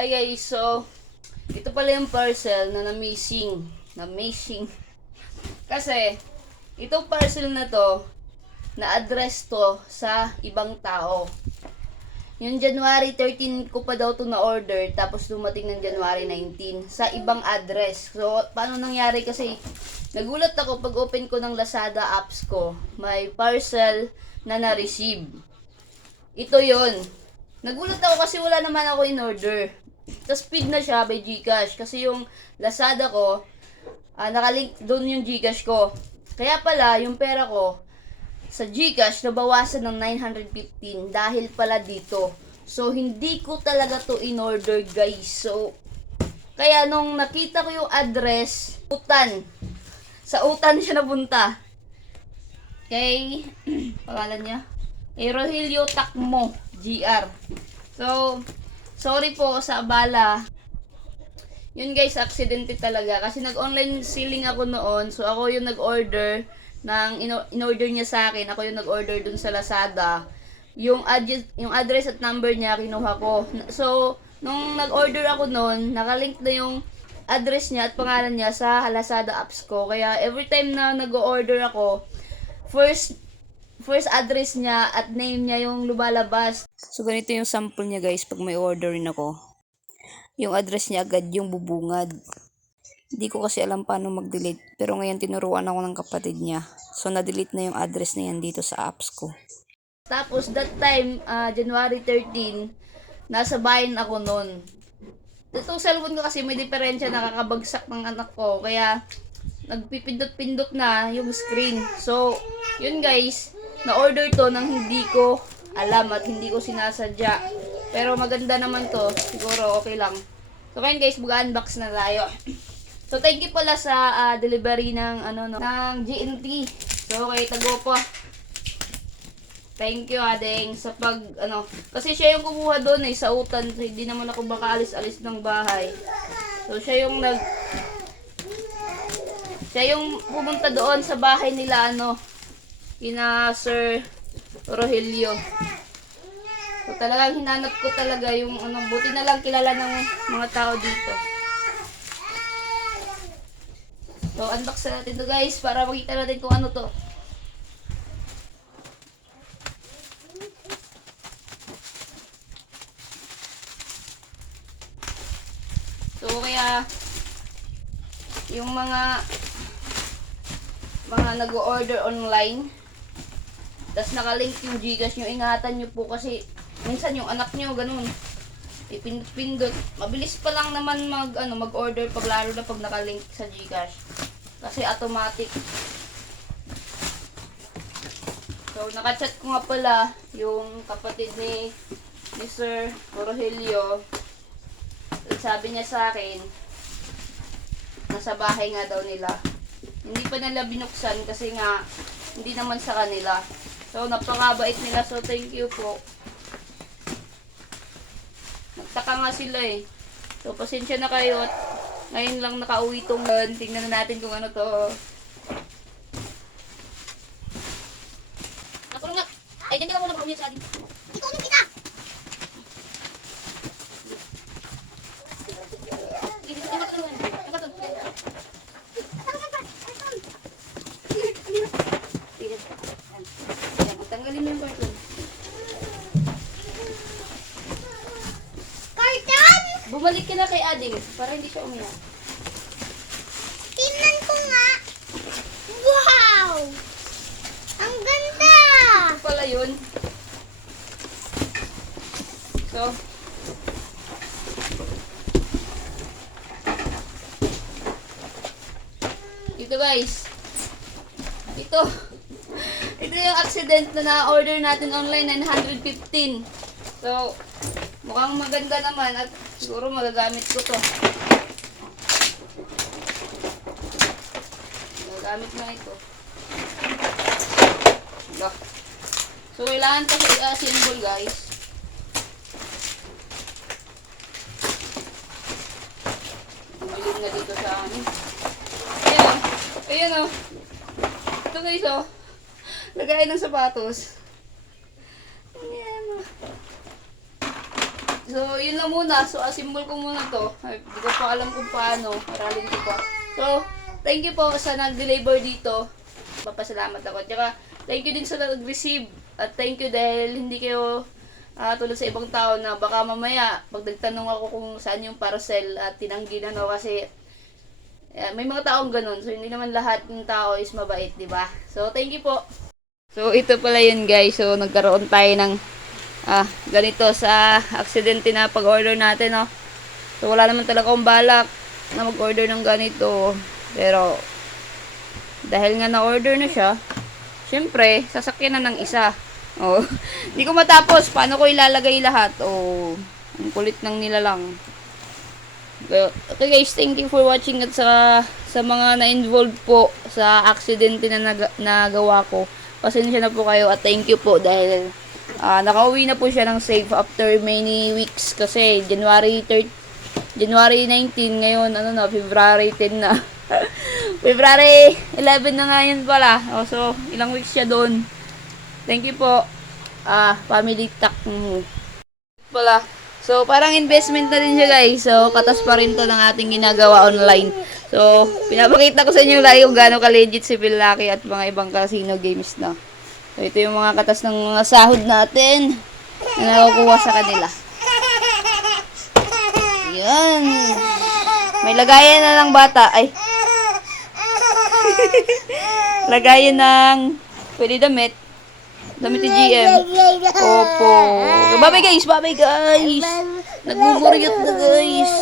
Ay guys, so ito pala yung parcel na na-missing. Kasi itong parcel na to, na-address to sa ibang tao. Yung January 13 ko pa daw to na-order, tapos dumating ng January 19 sa ibang address. So, paano nangyari kasi, nagulat ako pag open ko ng Lazada apps ko, may parcel na na-receive. Ito yon. Nagulat ako kasi wala naman ako in order. Tapos feed na siya by GCash kasi yung Lazada ko, nakalink doon yung GCash ko. Kaya pala, yung pera ko, sa GCash, nabawasan ng 915 dahil pala dito. So, hindi ko talaga to in-order, guys. So, kaya nung nakita ko yung address, sa utan siya napunta. Kay, pangalan niya? Kay Rogelio Takmo, GR. So, sorry po sa abala. Yun guys, aksidente talaga. Kasi nag-online selling ako noon. So, ako yung nag-order in-order niya sa akin. Ako yung nag-order dun sa Lazada. Yung address at number niya, kinuha ko. So, nung nag-order ako noon, nakalink na yung address niya at pangalan niya sa Lazada apps ko. Kaya, every time na nag-order ako, first address niya at name niya yung lumalabas. So, ganito yung sample niya guys pag may orderin ako. Yung address niya agad yung bubungad. Hindi ko kasi alam paano mag-delete. Pero ngayon tinuruan ako ng kapatid niya. So, na-delete na yung address na yan dito sa apps ko. Tapos, that time, January 13, nasa bayan ako nun. Itong cellphone ko kasi may diferensya, nakakabagsak ng anak ko. Kaya, nagpipindot-pindot na yung screen. So, yun guys, na-order to nang hindi ko alam at hindi ko sinasadya. Pero maganda naman to. Siguro okay lang. So, ngayon guys, mag-unbox na tayo. So, thank you pala sa delivery ng GNT. So, kay Tagopa. Thank you, Adeng, sa kasi siya yung kumuha doon sa utan. Hindi naman ako baka alis-alis ng bahay. So, siya yung pumunta doon sa bahay nila, kina Sir Rogelio. So, talagang hinanap ko talaga yung buti na lang kilala ng mga tao dito. So, unbox na natin to guys para makita natin kung ano to. So, kaya yung mga nag-order online, tas nakalink yung GCash nyo, ingatan nyo po kasi minsan yung anak nyo ganun, ipindot-pindot. Mabilis pa lang naman mag-order pag lalo na pag nakalink sa GCash. Kasi automatic. So, nakachat ko nga pala yung kapatid ni Sir Rogelio. Sabi niya sa akin, nasa bahay nga daw nila. Hindi pa nila binuksan kasi nga, hindi naman sa kanila. So, napakabait nila. So, thank you po. Nagtaka nga sila eh. So, pasensya na kayo at ngayon lang nakauwi tong tingnan na natin kung ano to. Nakulong nga. Ay, dyan ka muna pa sa atin. Ikaw nung kita! Tanggalin mo yung carton. Bumalik ka na kay Ading para hindi siya umiyak. Tingnan ko nga. Wow! Ang ganda! Ito pala yun. So, ito guys. Ito yung accident na na-order natin online, 915. So, mukhang maganda naman at siguro magagamit ko to. Magagamit na ito. So, kailangan kasi i-assemble guys. Bumilim na dito sa amin. Ayan o. Ito guys o. Lagay ng sapatos. Ayan o. So, yun lang muna. So, asimbol ko muna to. Hindi ko pa alam kung paano. Aralin ko pa. So, thank you po sa nag-deliver dito. Papasalamat ako. Tsaka, thank you din sa nag-receive. At thank you dahil hindi kayo tulad sa ibang tao na baka mamaya, pag nagtanong ako kung saan yung parcel at tinanggi na kasi may mga taong ganun. So, hindi naman lahat ng tao is mabait, di ba? So, thank you po. So, ito pala yun guys. So, nagkaroon tayo ng ganito sa aksidente na pag-order natin, no? So, wala naman talaga akong balak na mag-order ng ganito. Pero, dahil nga na-order na siya, syempre, sasakyan na ng isa. Oh, hindi ko matapos. Paano ko ilalagay lahat? Oh, ang kulit ng nila lang. Okay guys, thank you for watching at sa mga na-involved po sa aksidente na nagawa ko. Pasensya na po kayo at thank you po dahil nakauwi na po siya ng safe after many weeks kasi January 19 ngayon, February 10 na. February 11 na nga yun pala. Oh, so, ilang weeks siya doon. Thank you po. Family tack pala. So, parang investment na din siya guys. So, katas pa rin to ng ating ginagawa online. So, pinapakita ko sa inyo lagi kung gaano ka-legit si Phillucky at mga ibang casino games na. So, ito yung mga katas ng mga sahod natin na nakukuha sa kanila. Yan. May lagayan na ng bata. Ay. Lagayan ng pwede damit. Damit ni GM. Opo. Bye-bye guys. Bye-bye guys. Nagmumuryot na guys.